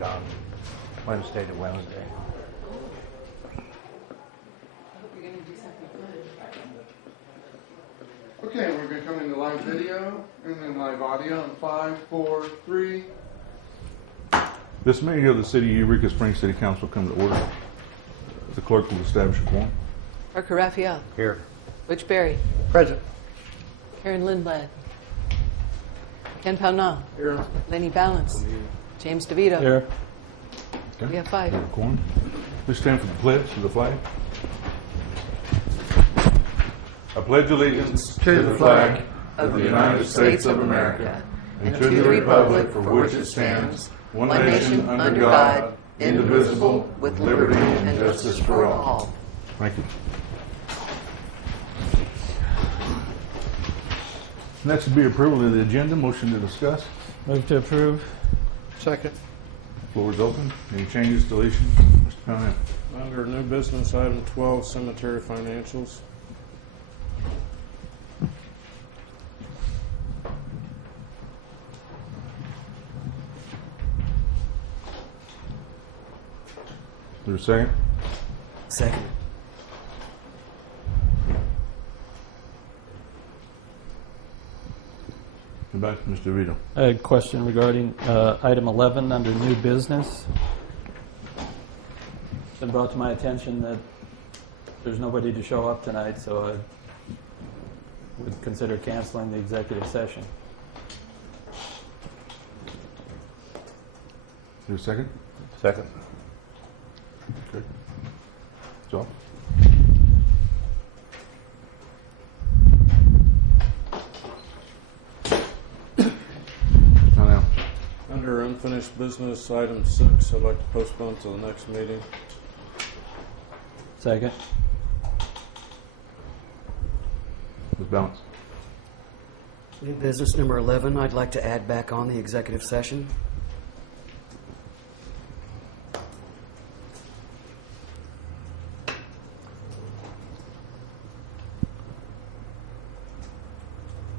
week on Wednesday to Wednesday. Okay, we're going to come into live video and then live audio in 5, 4, 3. This meeting of the City of Eureka Springs City Council will come to order. The clerk will establish a quorum. Parker Raphael. Here. Butch Berry. Present. Karen Lindblad. Ken Pownall. Here. Lenny Balance. James DeVito. Here. Okay. We have 5. a quorum. Please stand for the pledge to the flag. I pledge allegiance to the flag of the United States of America and to the republic for which it stands, one nation under God, indivisible, with liberty and justice for all. Thank you. Next will be approval of the agenda. Motion to discuss. Move to approve. Second. Floor is open. Any changes, deletions? Mr. Pownell. Under new business, item 12, cemetery financials. Is there a second? Second. Goodbye, Mr. Vito. I had a question regarding item 11 under new business. It's been brought to my attention that there's nobody to show up tonight, so I would consider canceling the executive session. Is there a second? Second. Okay. So? Now. Under unfinished business, item 6, I'd like to postpone to the next meeting. Second. Ms. Balance. New business number 11, I'd like to add back on the executive session.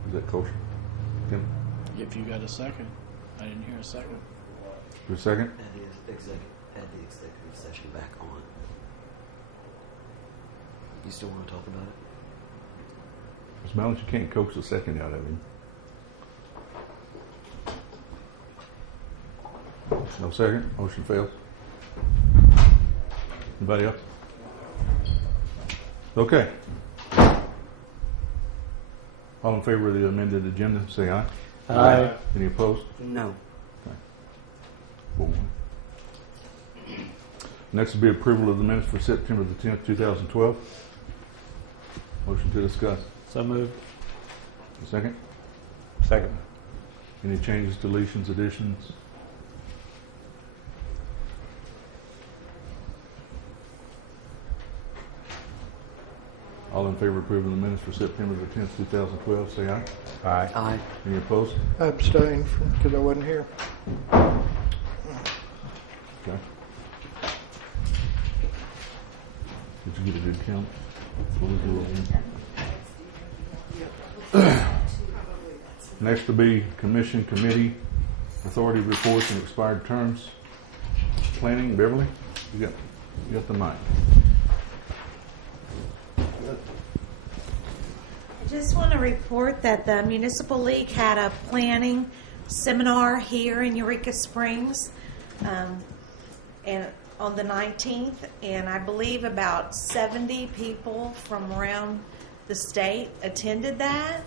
Is that kosher? Tim? If you got a second. I didn't hear a second. Is there a second? Add the executive session back on. You still want to talk about it? Ms. Balance, you can't coax a second out of him. No second? Motion fails. Anybody else? Okay. All in favor of the amended agenda, say aye. Aye. Any opposed? No. Okay. Next will be approval of the minutes for September the 10th, 2012. Motion to discuss. So moved. A second? Second. Any changes, deletions, additions? All in favor of approving the minutes for September the 10th, 2012, say aye. Aye. Aye. Any opposed? I abstained because I wasn't here. Okay. Did you get a good count? What was the roll? Next will be commission, committee, authority reports, and expired terms. Planning, Beverly, you got the mic. I just want to report that the Municipal League had a planning seminar here in Eureka Springs and on the 19th, and I believe about 70 people from around the state attended that,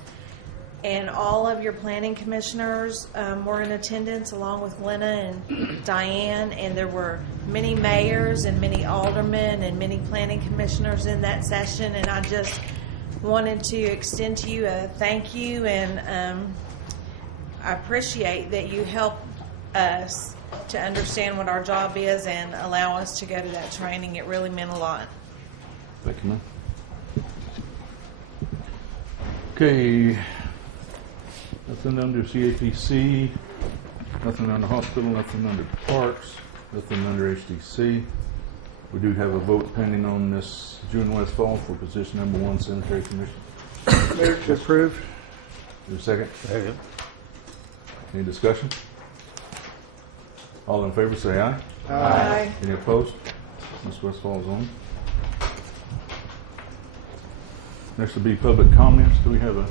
and all of your planning commissioners were in attendance along with Glenna and Diane, and there were many mayors and many aldermen and many planning commissioners in that session, and I just wanted to extend to you a thank you, and I appreciate that you help us to understand what our job is and allow us to go to that training. It really meant a lot. Thank you, ma'am. Okay. Nothing under CAPC, nothing under hospital, nothing under parks, nothing under HDC. We do have a vote pending on this June Westphal for position number 1, Cemetery Commission. Move to approve. Is there a second? Second. Any discussion? All in favor say aye. Aye. Any opposed? Ms. Westphal is on. Next will be public comments. Do we have a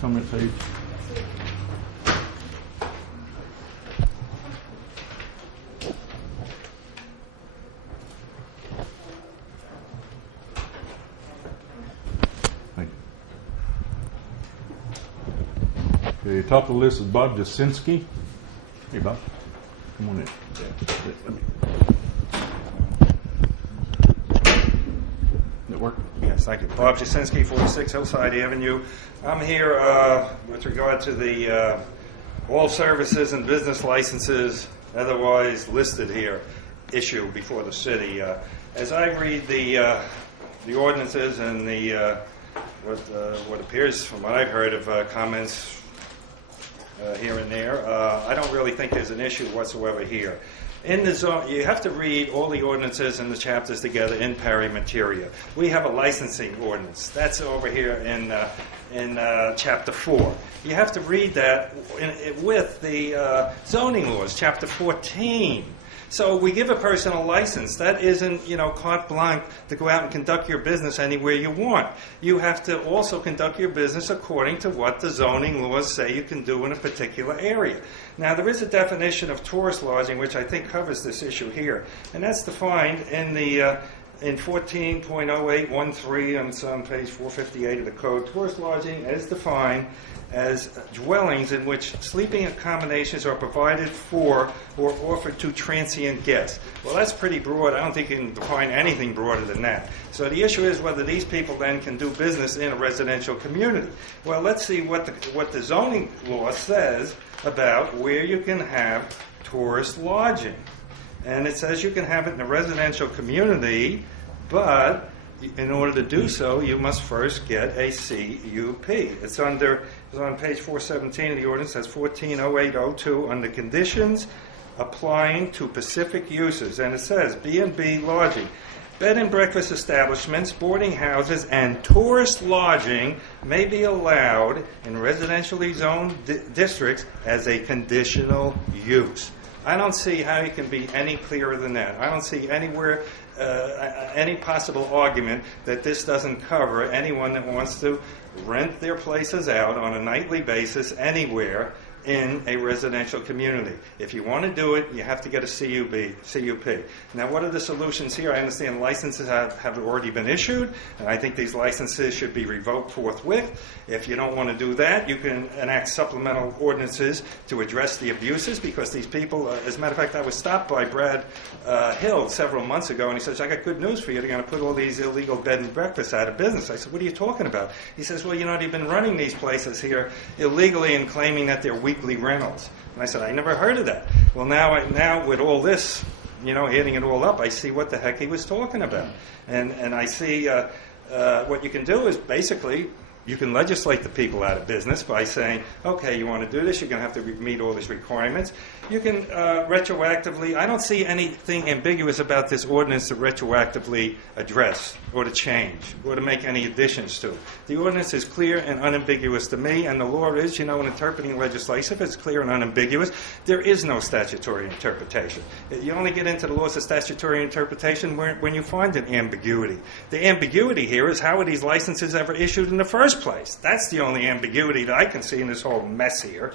comment page? Thank you. Okay, top of the list is Bob Jasinski. Hey, Bob. Come on in. That work? Yes, thank you. Bob Jasinski, 46 Hillside Avenue. I'm here with regard to the all services and business licenses otherwise listed here issue before the city. As I read the ordinances and the what appears from what I've heard of comments here and there, I don't really think there's an issue whatsoever here. In the zone, you have to read all the ordinances and the chapters together in pari materia. We have a licensing ordinance. That's over here in Chapter 4. You have to read that with the zoning laws, Chapter 14. So we give a person a license. That isn't, carte blanche to go out and conduct your business anywhere you want. You have to also conduct your business according to what the zoning laws say you can do in a particular area. Now, there is a definition of tourist lodging, which I think covers this issue here, and that's defined in the in 14.0813, and it's on page 458 of the code. Tourist lodging is defined as dwellings in which sleeping accommodations are provided for or offered to transient guests. Well, that's pretty broad. I don't think you can define anything broader than that. So the issue is whether these people then can do business in a residential community. Well, let's see what the zoning law says about where you can have tourist lodging. And it says you can have it in a residential community, but in order to do so, you must first get a CUP. It's on page 417 of the ordinance. That's 140802 under conditions applying to specific uses. And it says B&B lodging, bed and breakfast establishments, boarding houses, and tourist lodging may be allowed in residentially zoned districts as a conditional use. I don't see how you can be any clearer than that. I don't see anywhere any possible argument that this doesn't cover anyone that wants to rent their places out on a nightly basis anywhere in a residential community. If you want to do it, you have to get a CUP. Now, what are the solutions here? I understand licenses have already been issued, and I think these licenses should be revoked forthwith. If you don't want to do that, you can enact supplemental ordinances to address the abuses, because these people, as a matter of fact, I was stopped by Brad Hill several months ago, and he says, I got good news for you. They're going to put all these illegal bed and breakfasts out of business. I said, what are you talking about? He says, well, they've been running these places here illegally and claiming that they're weekly rentals. And I said, I never heard of that. Well, now with all this, adding it all up, I see what the heck he was talking about. And I see what you can do is basically you can legislate the people out of business by saying, okay, you want to do this, you're going to have to meet all these requirements. You can retroactively, I don't see anything ambiguous about this ordinance to retroactively address or to change or to make any additions to. The ordinance is clear and unambiguous to me, and the law is, in interpreting legislation, if it's clear and unambiguous, there is no statutory interpretation. You only get into the laws of statutory interpretation when you find an ambiguity. The ambiguity here is, how are these licenses ever issued in the first place? That's the only ambiguity that I can see in this whole mess here.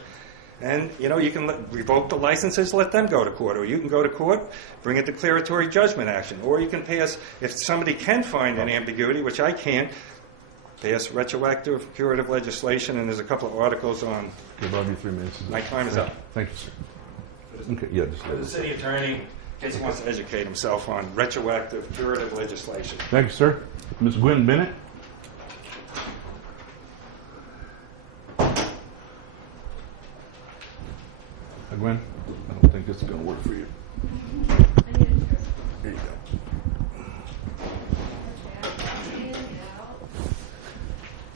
And, you can revoke the licenses, let them go to court. Or you can go to court, bring a declaratory judgment action. Or you can pass, if somebody can find an ambiguity, which I can't, pass retroactive curative legislation. And there's a couple of articles on... Okay, Bob, you 3 minutes. My time is up. Thank you, sir. Okay, yeah, just The city attorney, in case he wants to educate himself on retroactive curative legislation. Thank you, sir. Ms. Gwen Bennett. Gwen, I don't think this is going to work for you. There you go.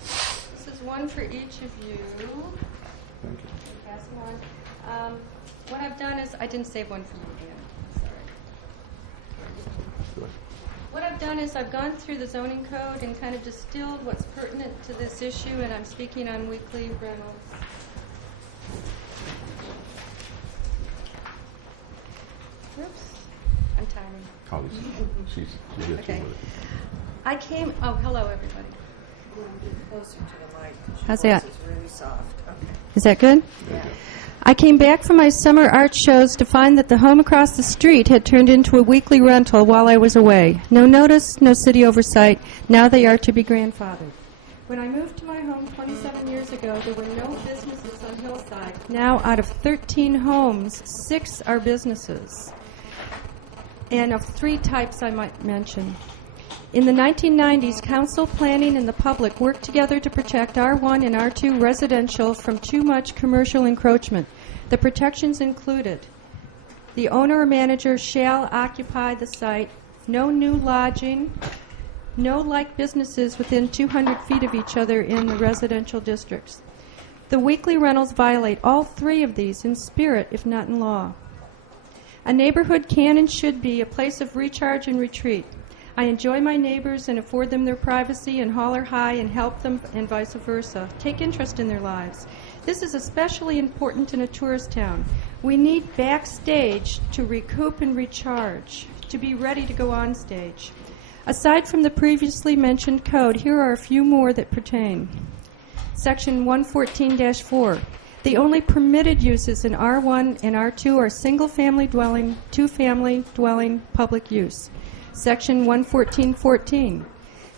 This is one for each of you. Thank you. Pass them on. What I've done is, I didn't save one for you, Dan. Sorry. Go ahead. What I've done is I've gone through the zoning code and kind of distilled what's pertinent to this issue, and I'm speaking on weekly rentals. Holly's, she's gets you Okay. with it. I came, oh, hello, everybody. Closer to the mic. How's that? It's really soft. Okay. Is that good? Yeah. I came back from my summer art shows to find that the home across the street had turned into a weekly rental while I was away. No notice, no city oversight. Now they are to be grandfathered. When I moved to my home 27 years ago, there were no businesses on Hillside. Now, out of 13 homes, 6 are businesses, and of 3 types I might mention. In the 1990s, council, planning, and the public worked together to protect R1 and R2 residential from too much commercial encroachment. The protections included: the owner or manager shall occupy the site, no new lodging, no like businesses within 200 feet of each other in the residential districts. The weekly rentals violate all 3 of these in spirit, if not in law. A neighborhood can and should be a place of recharge and retreat. I enjoy my neighbors and afford them their privacy and holler high and help them, and vice versa. Take interest in their lives. This is especially important in a tourist town. We need backstage to recoup and recharge, to be ready to go on stage. Aside from the previously mentioned code, here are a few more that pertain. Section 114-4. The only permitted uses in R1 and R2 are single-family dwelling, two-family dwelling, public use. Section 114.14.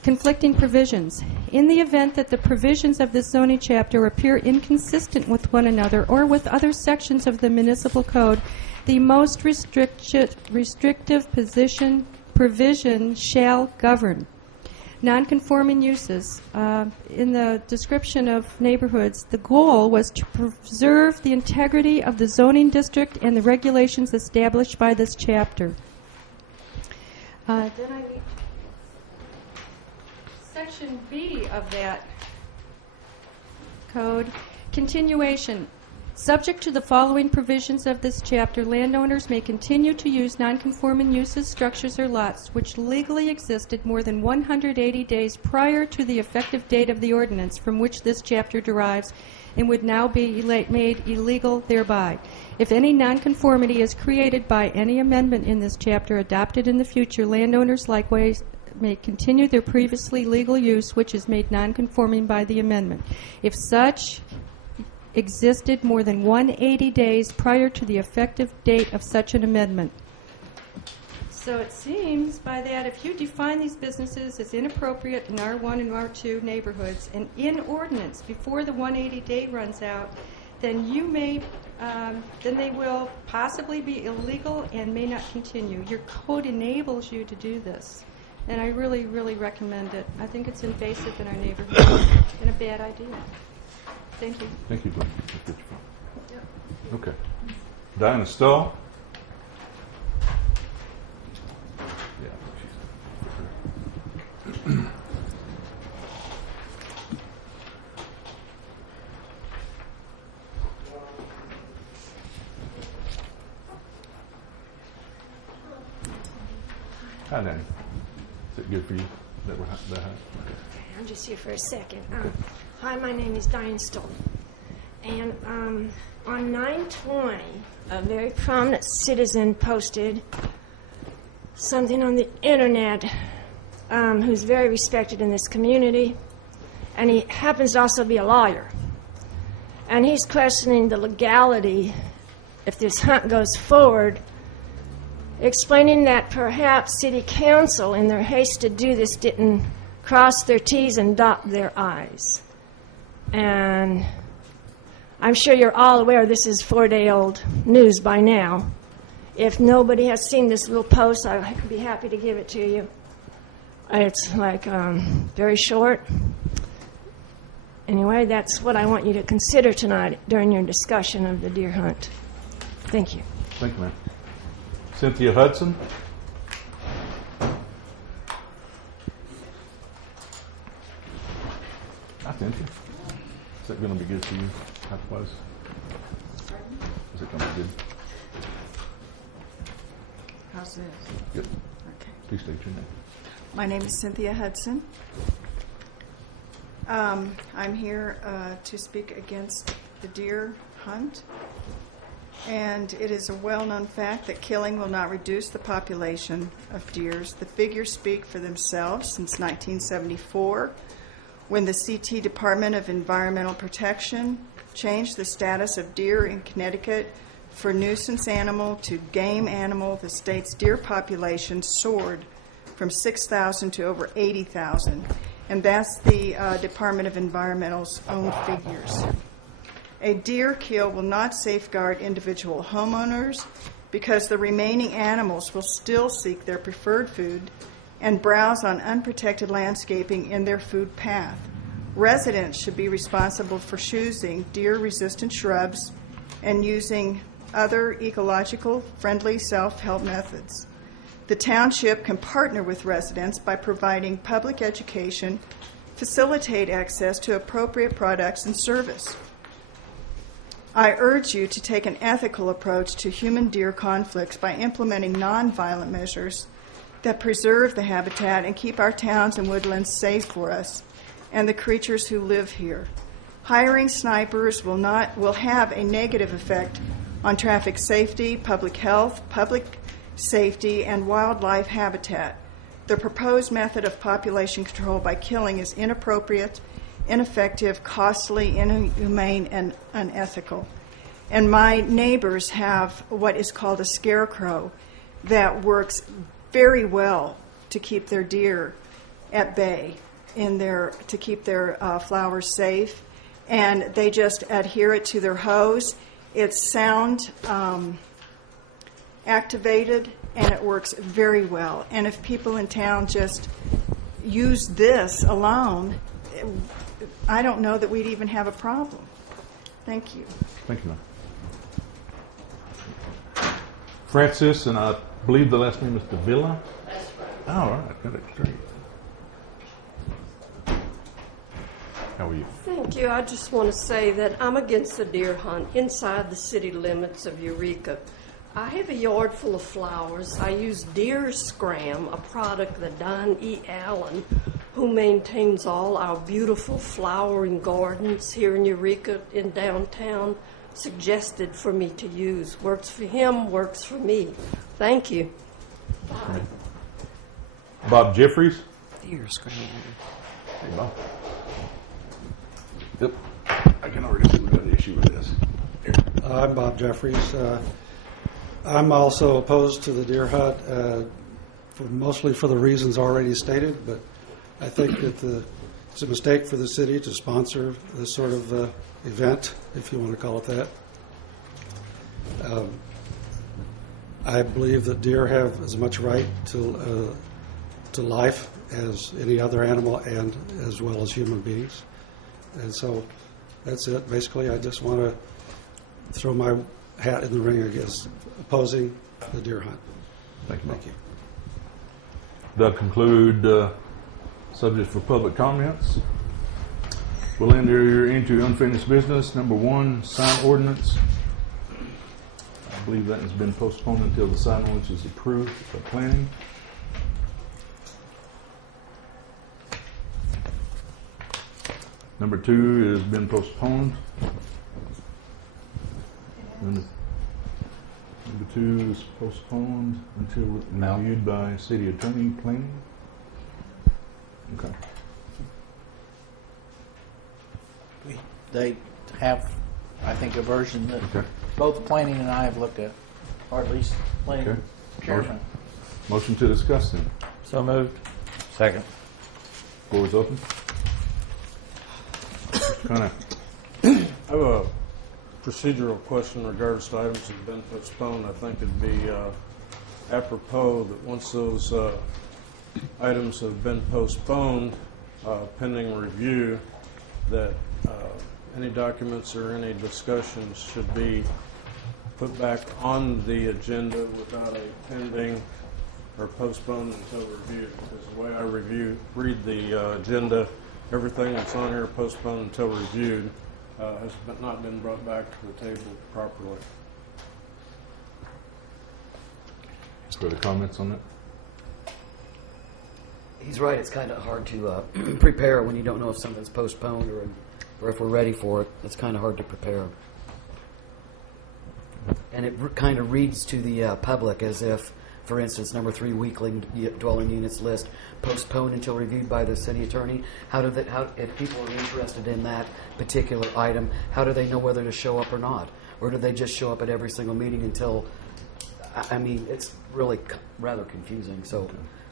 Conflicting provisions. In the event that the provisions of this zoning chapter appear inconsistent with one another or with other sections of the municipal code, the most restrictive provision shall govern. Nonconforming uses. In the description of neighborhoods, the goal was to preserve the integrity of the zoning district and the regulations established by this chapter. Then I need Section B of that code, continuation. Subject to the following provisions of this chapter, landowners may continue to use nonconforming uses, structures, or lots which legally existed more than 180 days prior to the effective date of the ordinance from which this chapter derives and would now be made illegal thereby. If any nonconformity is created by any amendment in this chapter adopted in the future, landowners likewise may continue their previously legal use which is made nonconforming by the amendment, if such existed more than 180 days prior to the effective date of such an amendment. So it seems by that if you define these businesses as inappropriate in R1 and R2 neighborhoods and in ordinance before the 180-day runs out, then you may, then they will possibly be illegal and may not continue. Your code enables you to do this, and I really, really recommend it. I think it's invasive in our neighborhood and a bad idea. Thank you. Thank you, Glenn. That's good. Yep. Okay. Diana Stoll. Yeah, she's. Hi, Nanny. Is it good for you that we're that high? Okay. I'm just here for a second. Hi, my name is Diane Stoll. And on 9/20, a very prominent citizen posted something on the internet who's very respected in this community. And he happens to also be a lawyer. And he's questioning the legality if this hunt goes forward, explaining that perhaps City Council, in their haste to do this, didn't cross their T's and dot their I's. And I'm sure you're all aware this is 4-day-old news by now. If nobody has seen this little post, I'd be happy to give it to you. It's like very short. Anyway, that's what I want you to consider tonight during your discussion of the deer hunt. Thank you. Thank you, ma'am. Cynthia Hudson. Hi, Cynthia. Is that going to be good for you? How close? Is it going to be good? How's this? Good. Okay. Please state your name. My name is Cynthia Hudson. I'm here to speak against the deer hunt. And it is a well-known fact that killing will not reduce the population of deers. The figures speak for themselves. Since 1974, when the CT Department of Environmental Protection changed the status of deer in Connecticut for nuisance animal to game animal, the state's deer population soared from 6,000 to over 80,000. And that's the Department of Environmental's own figures. A deer kill will not safeguard individual homeowners because the remaining animals will still seek their preferred food and browse on unprotected landscaping in their food path. Residents should be responsible for choosing deer-resistant shrubs and using other ecological friendly self-help methods. The township can partner with residents by providing public education, facilitate access to appropriate products and service. I urge you to take an ethical approach to human-deer conflicts by implementing nonviolent measures that preserve the habitat and keep our towns and woodlands safe for us and the creatures who live here. Hiring snipers will have a negative effect on traffic safety, public health, public safety, and wildlife habitat. The proposed method of population control by killing is inappropriate, ineffective, costly, inhumane, and unethical. And my neighbors have what is called a scarecrow that works very well to keep their deer at bay, to keep their flowers safe, and they just adhere it to their hose. It's sound activated, and it works very well. And if people in town just use this alone, I don't know that we'd even have a problem. Thank you. Thank you, ma'am. Francis, and I believe the last name is Davila? That's right. All right, got it straight. How are you? Thank you. I just want to say that I'm against the deer hunt inside the city limits of Eureka. I have a yard full of flowers. I use deer scram, a product that Don E. Allen, who maintains all our beautiful flowering gardens here in Eureka in downtown, suggested for me to use. Works for him, works for me. Thank you. Bye. Bob Jeffries? Deer scram. Hey, Bob. Yep. I can already see the issue with this. Here. I'm Bob Jeffries. I'm also opposed to the deer hunt, mostly for the reasons already stated, but I think that it's a mistake for the city to sponsor this sort of event, if you want to call it that. I believe that deer have as much right to life as any other animal, and as well as human beings. And so that's it. Basically, I just want to throw my hat in the ring against opposing the deer hunt. Thank you. Thank you. That conclude subject for public comments. We'll enter into unfinished business. Number 1, sign ordinance. I believe that has been postponed until the sign ordinance is approved by planning. Number 2 has been postponed. Number 2 is postponed until reviewed by city attorney planning. Okay. They have, I think, a version that both planning and I have looked at, or at least planning chairman. Motion to discuss then. So moved. Second. Floor is open. I have a procedural question in regards to items that have been postponed. I think it'd be apropos that once those items have been postponed pending review, that any documents or any discussions should be put back on the agenda without a pending or postponed until review. Because the way I read the agenda, everything that's on here postponed until reviewed has not been brought back to the table properly. Further comments on that? He's right. It's kind of hard to prepare when you don't know if something's postponed or if we're ready for it. It's kind of hard to prepare. And it kind of reads to the public as if, for instance, number 3, weekly dwelling units list postponed until reviewed by the city attorney. If people are interested in that particular item, how do they know whether to show up or not? Or do they just show up at every single meeting until, I mean, it's really rather confusing. So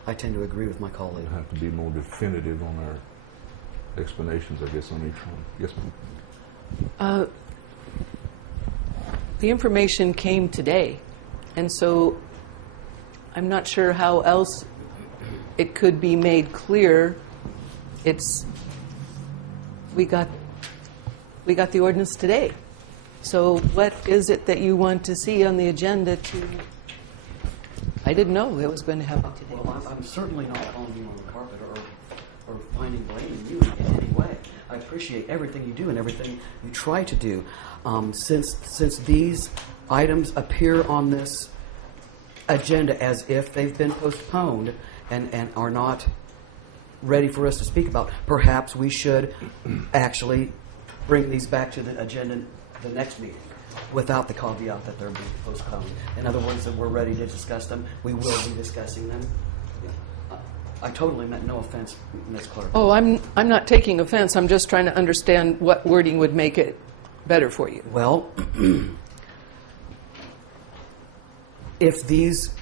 I tend to agree with my colleague. We'll have to be more definitive on our explanations, I guess, on each one. Yes, ma'am. The information came today, and so I'm not sure how else it could be made clear. We got the ordinance today. So what is it that you want to see on the agenda to... I didn't know it was going to happen today. Well, I'm certainly not calling you on the carpet or finding blame in you in any way. I appreciate everything you do and everything you try to do. Since these items appear on this agenda as if they've been postponed and are not ready for us to speak about, perhaps we should actually bring these back to the agenda the next meeting without the caveat that they're being postponed. In other words, that we're ready to discuss them. We will be discussing them. I totally meant no offense, Ms. Clerk. Oh, I'm not taking offense. I'm just trying to understand what wording would make it better for you. Well, if these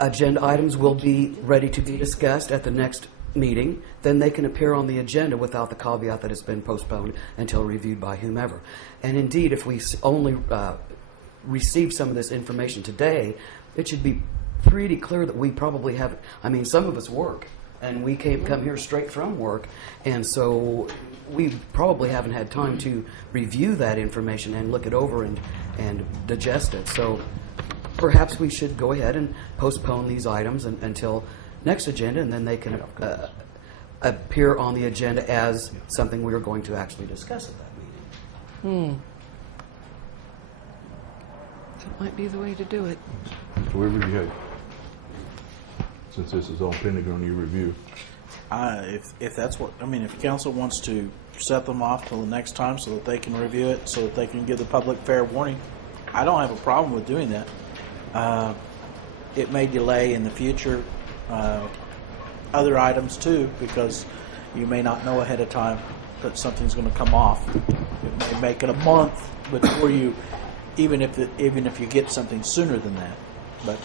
agenda items will be ready to be discussed at the next meeting, then they can appear on the agenda without the caveat that it's been postponed until reviewed by whomever. And indeed, if we only receive some of this information today, it should be pretty clear that we probably have, I mean, some of us work, and we come here straight from work, and so we probably haven't had time to review that information and look it over and digest it. So perhaps we should go ahead and postpone these items until next agenda, and then they can appear on the agenda as something we are going to actually discuss at that meeting. That might be the way to do it. Whoever you have, since this is all pending on your review. If that's what, I mean, if council wants to set them off till the next time so that they can review it, so that they can give the public fair warning, I don't have a problem with doing that. It may delay in the future other items too, because you may not know ahead of time that something's going to come off. It may make it a month before you, even if you get something sooner than that. But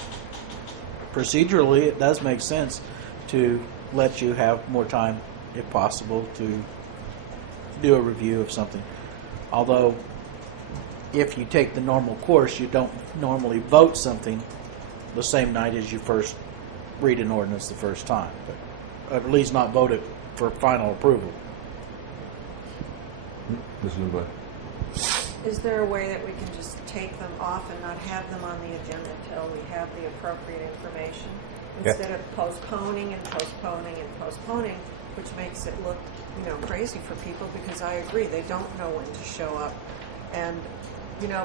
procedurally, it does make sense to let you have more time, if possible, to do a review of something. Although, if you take the normal course, you don't normally vote something the same night as you first read an ordinance the first time, but at least not vote it for final approval. Ms. Lindblad. Is there a way that we can just take them off and not have them on the agenda until we have the appropriate information? Instead of postponing and postponing and postponing, which makes it look, crazy for people, because I agree, they don't know when to show up. And,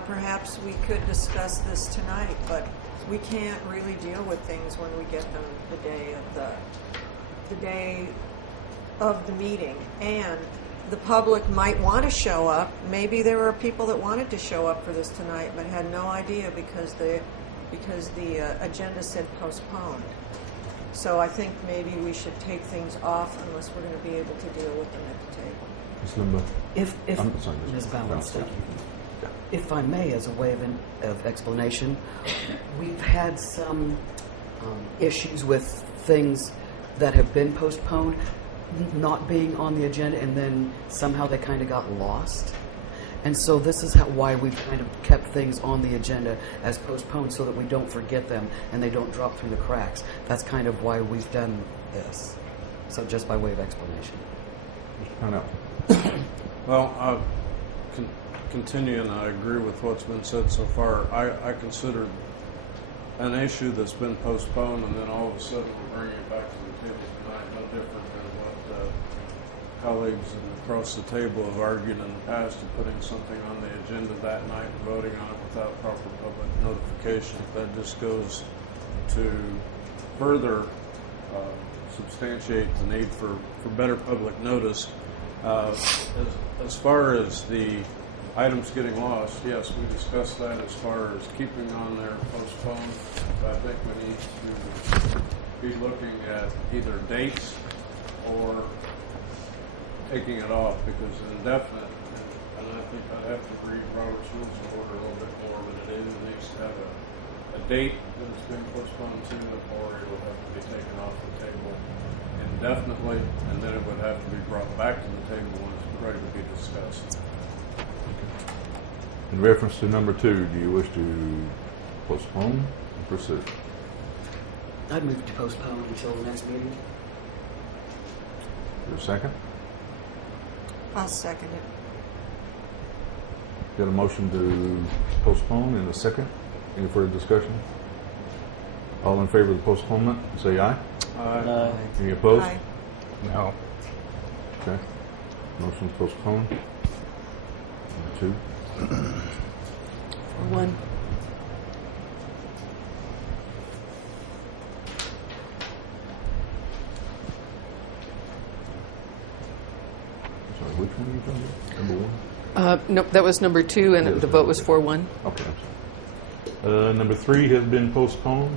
perhaps we could discuss this tonight, but we can't really deal with things when we get them the day of the meeting. And the public might want to show up. Maybe there were people that wanted to show up for this tonight but had no idea because the agenda said postponed. So I think maybe we should take things off unless we're going to be able to deal with them at the table. Ms. Lindblad. If Ms. Balance, thank you. If I may, as a way of explanation, we've had some issues with things that have been postponed not being on the agenda, and then somehow they kind of got lost. And so this is why we've kind of kept things on the agenda as postponed, so that we don't forget them and they don't drop through the cracks. That's kind of why we've done this. So just by way of explanation. I know. Well, continue, and I agree with what's been said so far. I consider an issue that's been postponed, and then all of a sudden we're bringing it back to the table tonight, no different than what colleagues across the table have argued in the past of putting something on the agenda that night and voting on it without proper public notification. That just goes to further substantiate the need for better public notice. As far as the items getting lost, yes, we discussed that as far as keeping on there postponed. But I think we need to be looking at either dates or taking it off, because indefinite, and I think I'd have to read Robert's Rules of Order a little bit more, but it needs to have a date that it's being postponed to, or it will have to be taken off the table indefinitely, and then it would have to be brought back to the table when it's ready to be discussed. In reference to number 2, do you wish to postpone or pursue? I'd move to postpone until the next meeting. Is there a second? I'll second it. Got a motion to postpone and a second. Any further discussion? All in favor of the postponement, say aye. Aye. Any opposed? Aye. No. Okay. Motion's postponed. Number 2. 1. Sorry, which one are you talking about? Number 1? Nope, that was number 2, and Yes, the vote was 4-1. Okay. Number 3 has been postponed.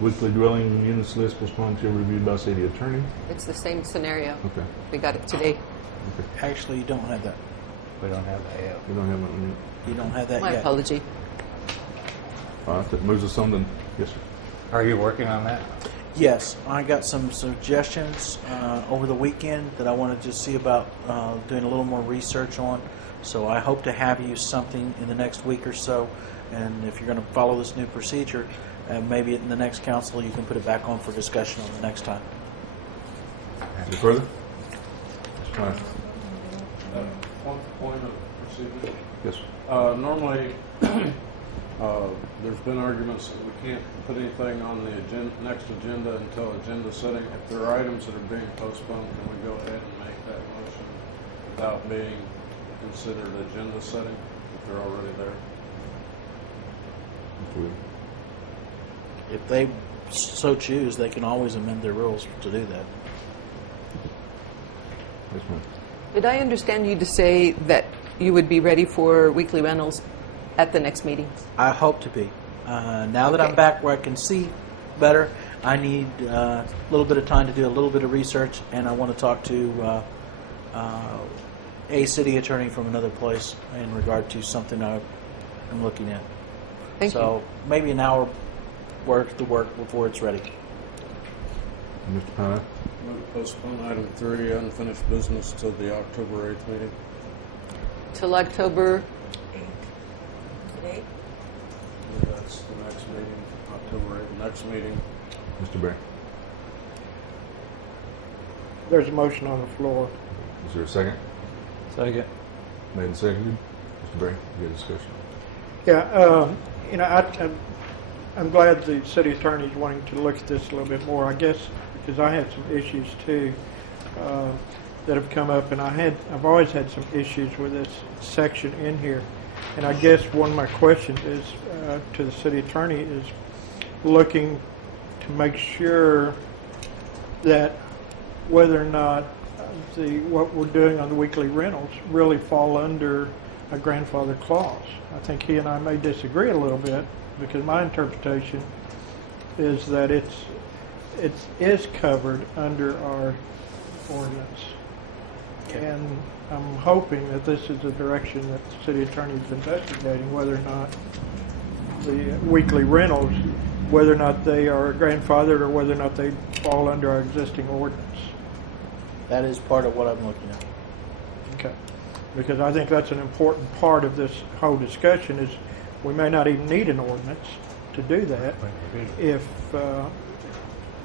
Weekly dwelling units list postponed until reviewed by city attorney. It's the same scenario. Okay. We got it today. Okay. Actually, you don't have that. We don't have that yet. We don't have it on You don't have that My yet. apology. yet. All right, that moves us on to, yes, sir. Are you working on that? Yes, I got some suggestions over the weekend that I want to just see about doing a little more research on. So I hope to have you something in the next week or so. And if you're going to follow this new procedure, maybe in the next council you can put it back on for discussion on the next time. Any further? All right. One point of procedure. Yes, sir. Normally, there's been arguments that we can't put anything on the next agenda until agenda setting. If there are items that are being postponed, can we go ahead and make that motion without being considered agenda setting if they're already there? If they so choose, they can always amend their rules to do that. Yes, ma'am. Did I understand you to say that you would be ready for weekly rentals at the next meeting? I hope to be. Now that I'm back where I can see better, I need a little bit of time to do a little bit of research, and I want to talk to a city attorney from another place in regard to something I'm looking at. Thank so maybe an hour worth of work before it's ready. Mr. Pine? Move to postpone item 3, unfinished business, to the October 8th meeting. Till October? Today? That's the next meeting, October 8th. Next meeting. Mr. Berry? There's a motion on the floor. Is there a second? Second. Made and seconded. Mr. Berry, you got a discussion? Yeah, I'm glad the city attorney is wanting to look at this a little bit more. I guess because I had some issues too that have come up, and I've always had some issues with this section in here. And I guess one of my questions is to the city attorney is looking to make sure that whether or not what we're doing on the weekly rentals really fall under a grandfather clause. I think he and I may disagree a little bit, because my interpretation is that it is covered under our ordinance. And I'm hoping that this is the direction that the city attorney is investigating, whether or not the weekly rentals, whether or not they are grandfathered or whether or not they fall under our existing ordinance. That is part of what I'm looking at. Okay. Because I think that's an important part of this whole discussion is we may not even need an ordinance to do that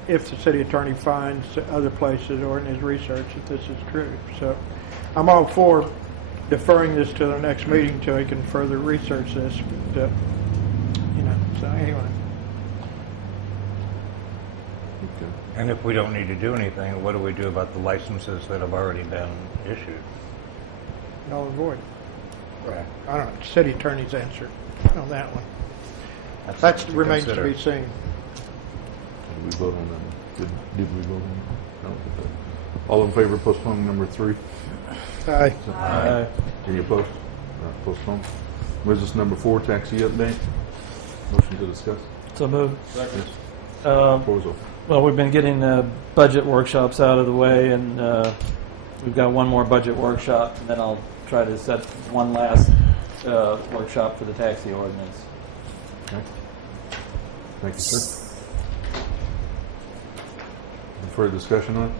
if the city attorney finds other places or in his research that this is true. So I'm all for deferring this to the next meeting until he can further research this. But, so anyway. Okay. And if we don't need to do anything, what do we do about the licenses that have already been issued? Null and void. Right. I don't know. City attorney's answer on that one. That remains to be seen. Did we vote on that one? Did we vote on that? I don't think that. All in favor of postponing number 3? Aye. Aye. Any opposed? Postpone. Business number 4, taxi update. Motion to discuss. So moved. Second. Floor is open. Well, we've been getting budget workshops out of the way, and we've got one more budget workshop, and then I'll try to set one last workshop for the taxi ordinance. Okay. Thank you, sir. Any further discussion on it?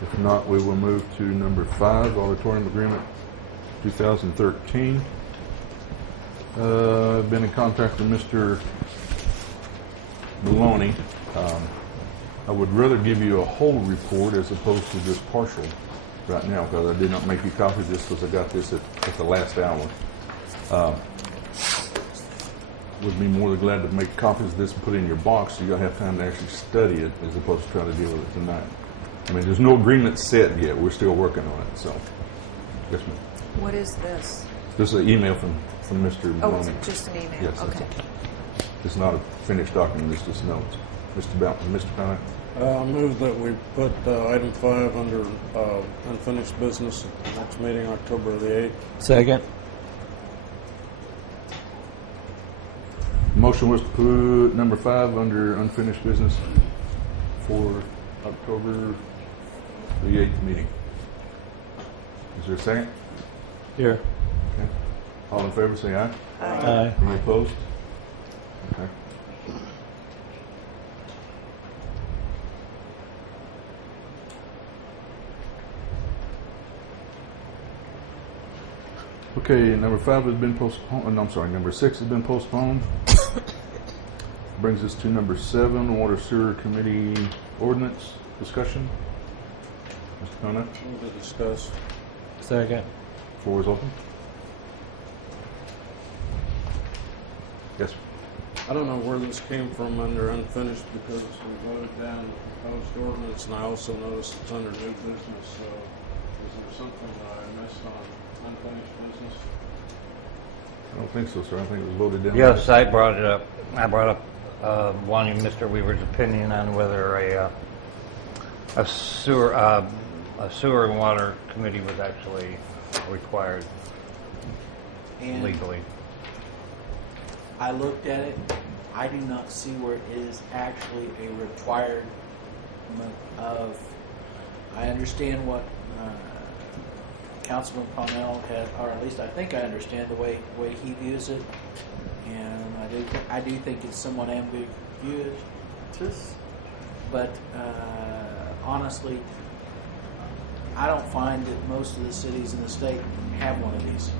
If not, we will move to number 5, auditorium agreement 2013. I've been in contact with Mr. Maloney. I would rather give you a whole report as opposed to just partial right now, because I did not make you copies just because I got this at the last hour. Would be more than glad to make copies of this and put it in your box so you'll have time to actually study it as opposed to try to deal with it tonight. I mean, there's no agreement set yet. We're still working on it, so. Yes, ma'am. What is this? This is an email from Mr. Oh, Maloney. it's just an email? Yes, that's Okay. all. It's not a finished document, it's just notes. Mr. Conner? I move that we put item 5 under unfinished business at the next meeting, October the 8th. Second. Motion was to put number 5 under unfinished business for October the 8th meeting. Is there a second? Here. Okay. All in favor, say aye. Aye. Any opposed? Okay. Okay, number 5 has been postponed. I'm sorry, number 6 has been postponed. Brings us to number 7, Water Sewer Committee Ordinance discussion. Mr. Conner? Move to discuss. Second. Floor is open. Yes, sir. I don't know where this came from under unfinished because we voted down the proposed ordinance, and I also noticed it's under new business. So is there something that I missed on unfinished business? I don't think so, sir. I think it was voted down. Yes, I brought it up. I brought up wanting Mr. Weaver's opinion on whether a sewer and water committee was actually required And legally. I looked at it. I do not see where it is actually a requirement of. I understand what Councilman Parnell had, or at least I think I understand the way he views it, and I do think it's somewhat ambiguous. But honestly, I don't find that most of the cities in the state have one of these.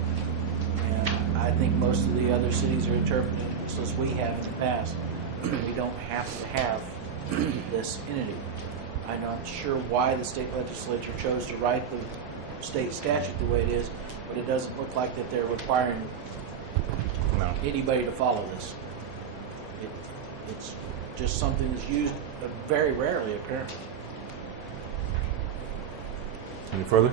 And I think most of the other cities are interpreting it just as we have in the past. We don't have to have this entity. I'm not sure why the state legislature chose to write the state statute the way it is, but it doesn't look like that they're requiring anybody to follow this. It's just something that's used very rarely, apparently. Any further?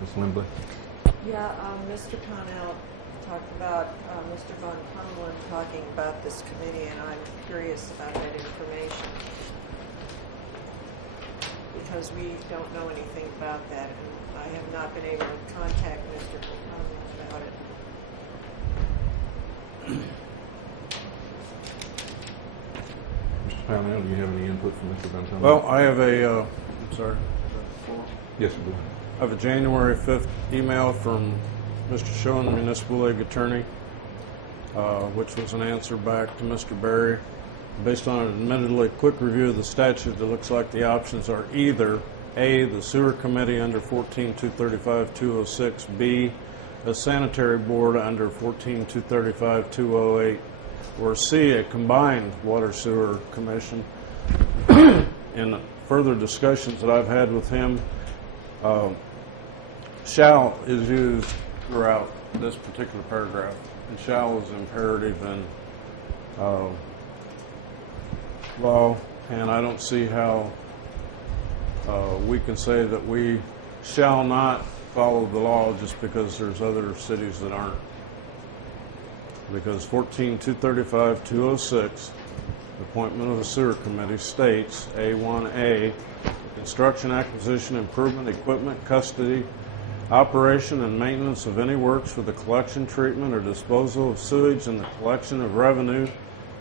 Ms. Lindbley? Yeah, Mr. Connell talked about Mr. Von Tomlin talking about this committee, and I'm curious about that information because we don't know anything about that, and I have not been able to contact Mr. Von Tomlin about it. Mr. Pownell, do you have any input from Mr. Van Tomlin? Well, I have a, I'm sorry. Yes, sir. Go ahead. I have a January 5th email from Mr. Schoen, Municipal League Attorney, which was an answer back to Mr. Berry. Based on an admittedly quick review of the statute, it looks like the options are either A, the Sewer Committee under 14-235-206, B, a Sanitary Board under 14-235-208, or C, a combined Water Sewer Commission. In further discussions that I've had with him, shall is used throughout this particular paragraph, and shall is imperative in law, and I don't see how we can say that we shall not follow the law just because there's other cities that aren't. Because 14-235-206 appointment of a sewer committee states, A1A, construction, acquisition, improvement, equipment, custody, operation, and maintenance of any works for the collection, treatment, or disposal of sewage and the collection of revenue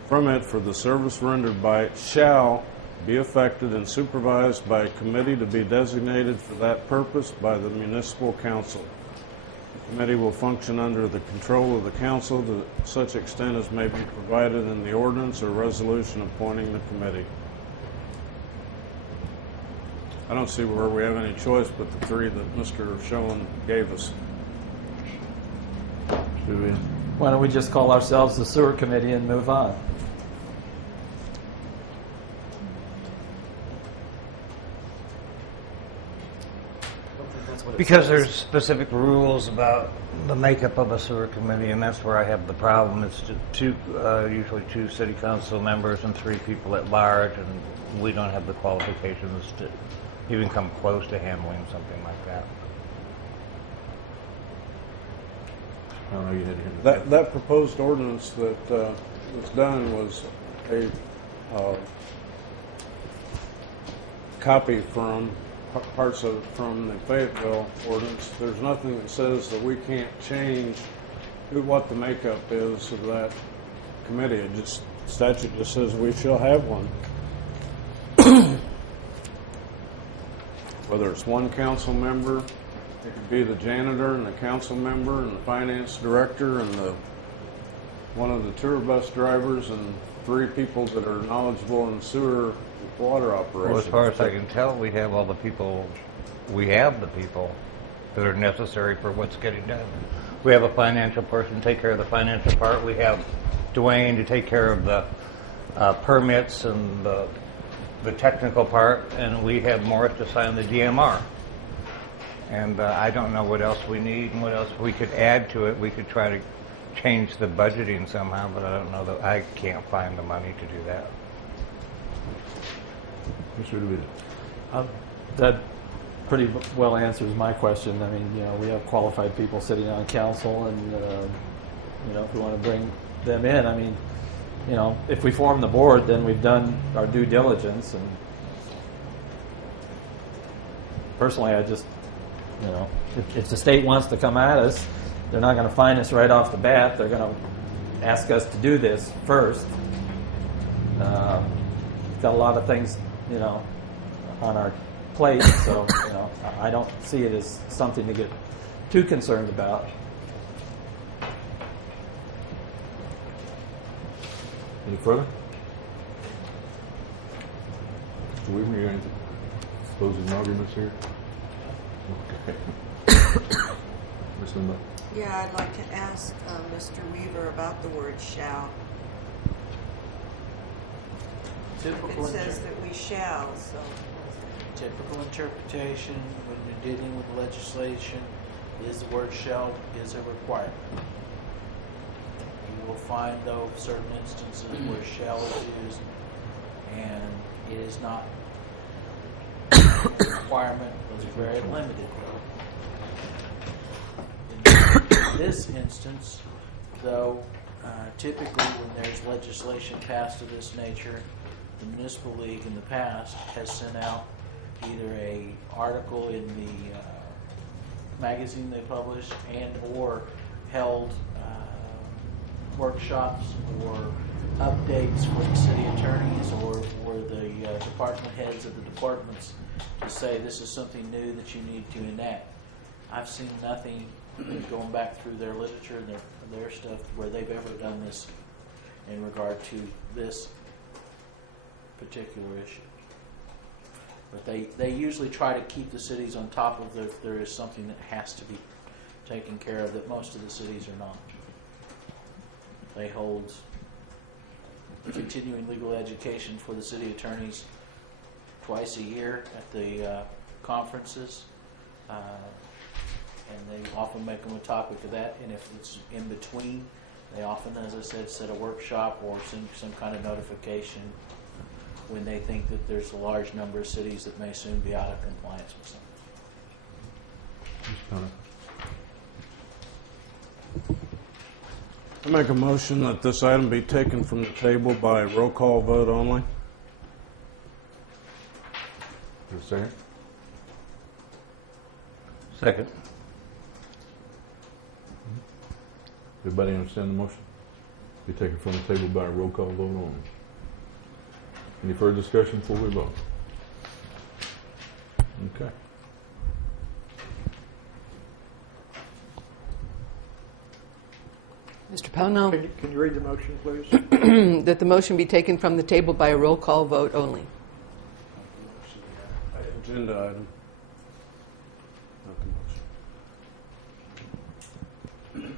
from it for the service rendered by it shall be affected and supervised by a committee to be designated for that purpose by the municipal council. The committee will function under the control of the council to such extent as may be provided in the ordinance or resolution appointing the committee. I don't see where we have any choice but the three that Mr. Schoen gave us. Why don't we just call ourselves the sewer committee and move on? Because there's specific rules about the makeup of a sewer committee, and that's where I have the problem. It's usually two city council members and 3 people at large, and we don't have the qualifications to even come close to handling something like that. I don't know, you had to hear That proposed ordinance that was done was a copy from parts of it from the Fayetteville ordinance. There's nothing that says that we can't change what the makeup is of that committee. It just statute just says we shall have one. Whether it's one council member, it could be the janitor and the council member and the finance director and one of the tour bus drivers and 3 people that are knowledgeable in sewer water operations. Well, as far as I can tell, we have the people that are necessary for what's getting done. We have a financial person to take care of the financial part. We have Dwayne to take care of the permits and the technical part, and we have Morris to sign the DMR. And I don't know what else we need and what else we could add to it. We could try to change the budgeting somehow, but I don't know that I can't find the money to do that. Mr. DeVito. That pretty well answers my question. I mean, we have qualified people sitting on council, and if we want to bring them in, I mean, if we form the board, then we've done our due diligence. And personally, I just, if the state wants to come at us, they're not going to fine us right off the bat. They're going to ask us to do this first. Got a lot of things, on our plate, so I don't see it as something to get too concerned about. Any further? Mr. Weaver, you got any closing arguments here? Okay. Ms. Linda? Yeah, I'd like to ask Mr. Weaver about the word shall. Typical It says that we shall, so. Typical interpretation when you're dealing with legislation is the word shall is a requirement. You will find, though, certain instances where shall is used and it is not a requirement, but it's very limited. In this instance, though, typically when there's legislation passed of this nature, the Municipal League in the past has sent out either a article in the magazine they publish and or held workshops or updates for the city attorneys or the department heads of the departments to say this is something new that you need to enact. I've seen nothing going back through their literature and their stuff where they've ever done this in regard to this particular issue. But they usually try to keep the cities on top of if there is something that has to be taken care of that most of the cities are not. They hold continuing legal education for the city attorneys twice a year at the conferences, and they often make them a topic of that. And if it's in between, they often, as I said, set a workshop or send some kind of notification when they think that there's a large number of cities that may soon be out of compliance with something. I make a motion that this item be taken from the table by roll call vote only. Is there a second? Second. Everybody understand the motion? Be taken from the table by a roll call vote only. Any further discussion before we vote? Okay. Mr. Pownell, Can you read the motion, please? that the motion be taken from the table by a roll call vote only. Agenda item. Not the motion.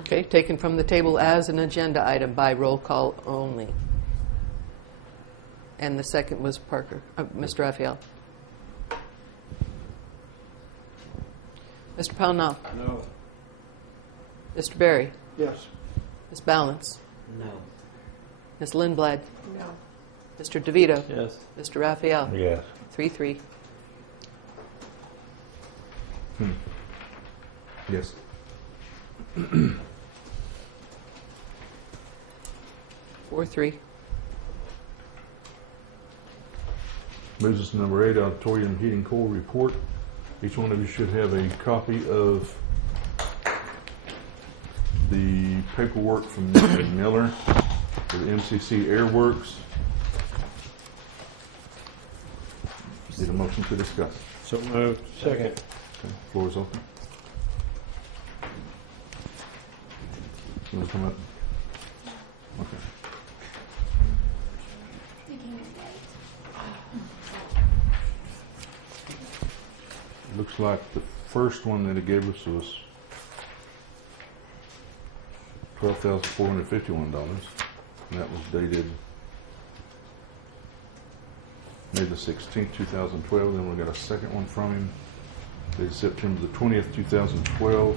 Okay, taken from the table as an agenda item by roll call only. And the second was Mr. Raphael. Mr. Pownell? No. Mr. Berry? Yes. Ms. Balance? No. Ms. Lindblad? No. Mr. DeVito? Yes. Mr. Raphael? Yes. 3-3. Yes. Four, 3. Moves us to number 8, Auditorium Heating Core Report. Each one of you should have a copy of the paperwork from Mr. Miller for the MCC Airworks. Need a motion to discuss. So moved. Second. Okay, floor is open. You want to come up? Okay. Looks like the first one that it gave us was $12,451, and that was dated May the 16th, 2012. Then we got a second one from him dated September the 20th, 2012.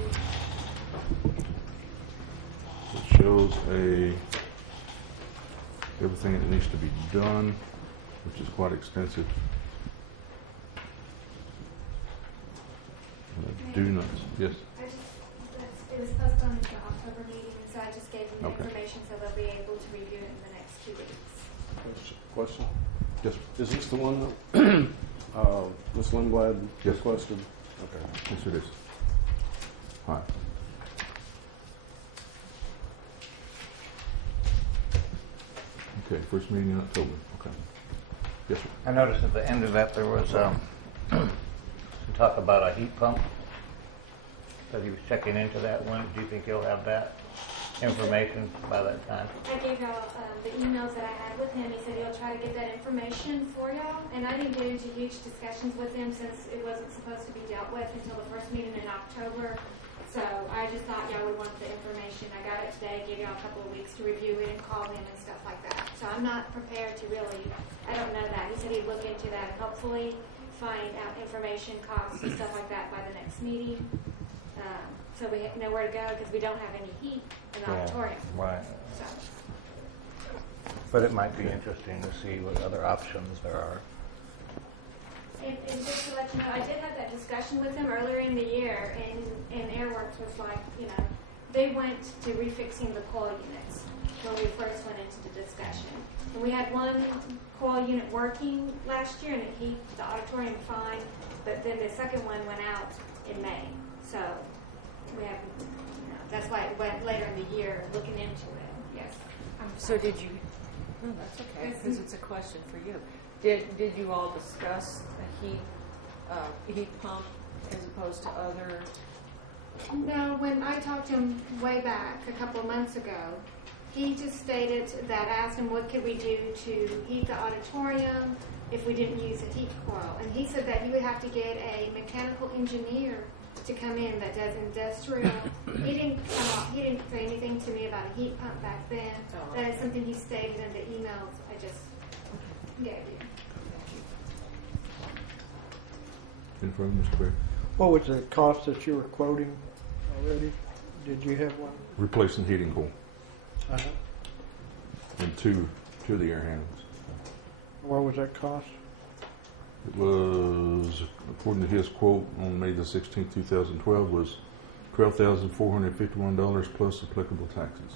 It shows everything that needs to be done, which is quite extensive. Do not. Yes. It was postponed to the October meeting, and so I just gave them the Okay. information so they'll be able to review it in the next 2 weeks. Question? Yes. Is this the one that Ms. Lindblad Yes. requested? Okay. Yes, it is. All right. Okay, first meeting in October. Okay. Yes, sir. I noticed at the end of that there was some talk about a heat pump. That he was checking into that one. Do you think he'll have that information by that time? I gave y'all the emails that I had with him. He said he'll try to get that information for y'all, and I didn't get into huge discussions with him since it wasn't supposed to be dealt with until the first meeting in October. So I just thought y'all would want the information. I got it today, gave y'all a couple of weeks to review it and call him and stuff like that. So I'm not prepared to really, I don't know that. He said he'd look into that and hopefully find out information, costs, and stuff like that by the next meeting. So we know where to go because we don't have any heat in the auditorium. Right. So. But it might be interesting to see what other options there are. And just to let you know, I did have that discussion with them earlier in the year, and Airworks was like, you know, they went to refixing the coil units when we first went into the discussion. And we had one coil unit working last year, and it heated the auditorium fine, but then the second one went out in May. So we have, you know, that's why it went later in the year looking into it. Yes. So did you? No, that's okay, because it's a question for you. Did you all discuss a heat pump as opposed to other? No, when I talked to him way back a couple of months ago, he just stated that I asked him what could we do to heat the auditorium if we didn't use a heat coil. And he said that he would have to get a mechanical engineer to come in that does industrial. He didn't say anything to me about a heat pump back then. That is something he stated in the emails I just gave you. In front of Mr. Berry. What was the cost that you were quoting already? Did you have one? Replacing heating coil Uh-huh. and two of the air handlers. What was that cost? It was, according to his quote on May the 16th, 2012, was $12,451 plus applicable taxes.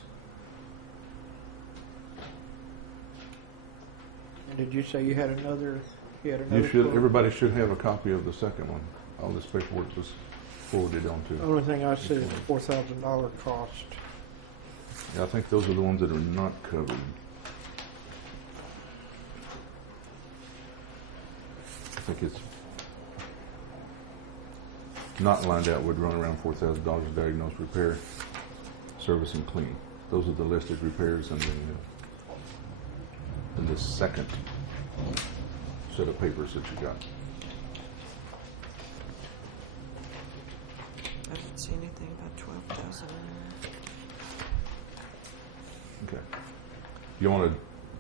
And did you say you had another? You everybody should have a copy of the second one. All this paperwork was forwarded on to. The only thing I see is the $4,000 cost. Yeah, I think those are the ones that are not covered. I think it's not lined out would run around $4,000 to diagnose, repair, service, and clean. Those are the listed repairs in the second set of papers that you got. I didn't see anything about 12,000 in there. Okay. You want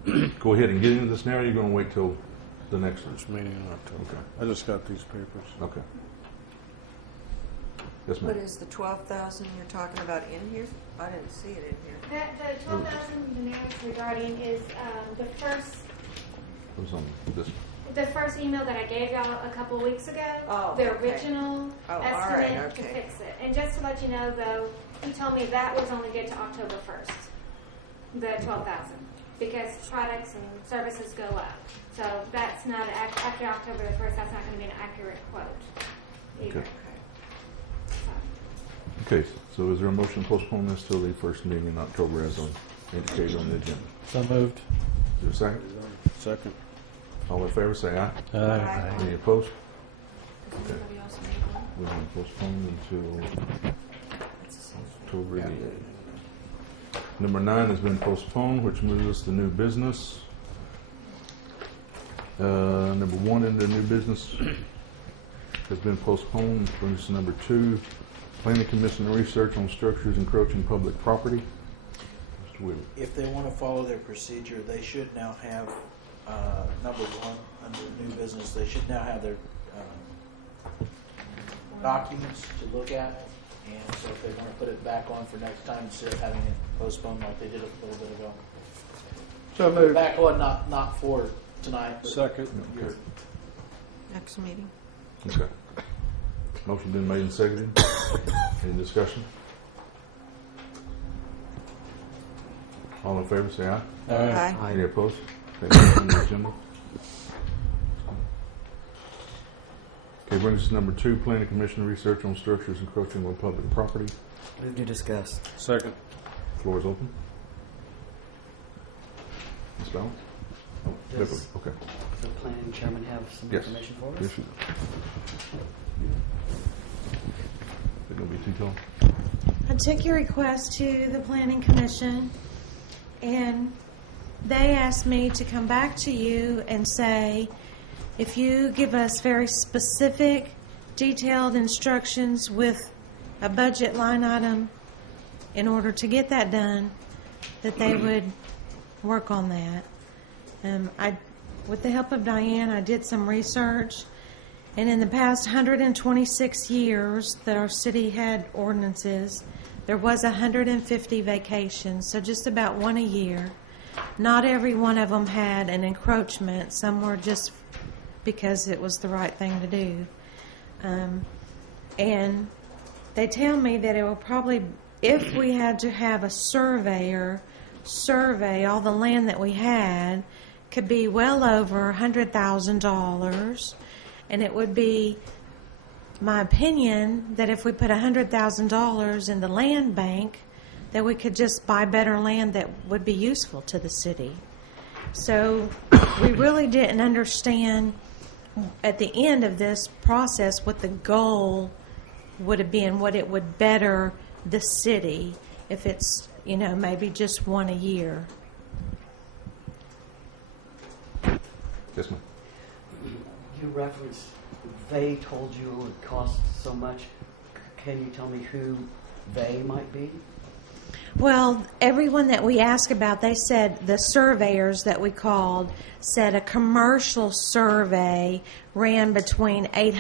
to go ahead and get into this now, or are you going to wait till the next meeting in October? Okay. I just got these papers. Okay. Yes, ma'am. What is the 12,000 you're talking about in here? I didn't see it in here. The 12,000 the mayor's regarding is the first. It was on this. The first email that I gave y'all a couple of weeks ago, Oh, the okay. original Oh, estimate all right, to okay. fix it. And just to let you know, though, he told me that was only good to October 1st, the 12,000, because products and services go up. So that's not, after October the 1st, that's not going to be an accurate quote either. Okay. Okay, so is there a motion to postpone this till the first meeting in October as indicated on the agenda? So moved. Is there a second? Second. All in favor, say aye. Aye. Any opposed? Does Okay. anybody else need one? We will postpone until October the 8th. Number 9 has been postponed, which moves us to new business. Number 1 in the new business has been postponed. Brings us to number 2, Planning Commission research on structures encroaching public property. Mr. Wheeler. If they want to follow their procedure, they should now have, number 1, under new business, they should now have their documents to look at. And so if they want to put it back on for next time instead of having it postponed like they did a little bit ago. So moved. Back on, not for tonight. But Second. your Next meeting. Okay. Motion been made and seconded. Any discussion? All in favor, say aye. Aye. Any opposed? Okay, motion on the agenda. Okay, brings us to number 2, Planning Commission research on structures encroaching on public property. Move to discuss. Second. Floor is open. Ms. Bowles? Oh, Does- Beverly, okay. The planning chairman have some Yes. information for us? Yes, you do. Is it going to be too tall? I took your request to the Planning Commission, and they asked me to come back to you and say, if you give us very specific, detailed instructions with a budget line item in order to get that done, that they would work on that. With the help of Diane, I did some research, and in the past 126 years that our city had ordinances, there was 150 vacations, so just about one a year. Not every one of them had an encroachment. Some were just because it was the right thing to do. And they tell me that it will probably, if we had to have a surveyor survey all the land that we had, could be well over $100,000. And it would be my opinion that if we put $100,000 in the land bank, that we could just buy better land that would be useful to the city. So we really didn't understand at the end of this process what the goal would have been, what it would better the city if it's, maybe just one a year. Yes, ma'am. You referenced they told you it would cost so much. Can you tell me who they might be? Well, everyone that we asked about, they said the surveyors that we called said a commercial survey ran between $800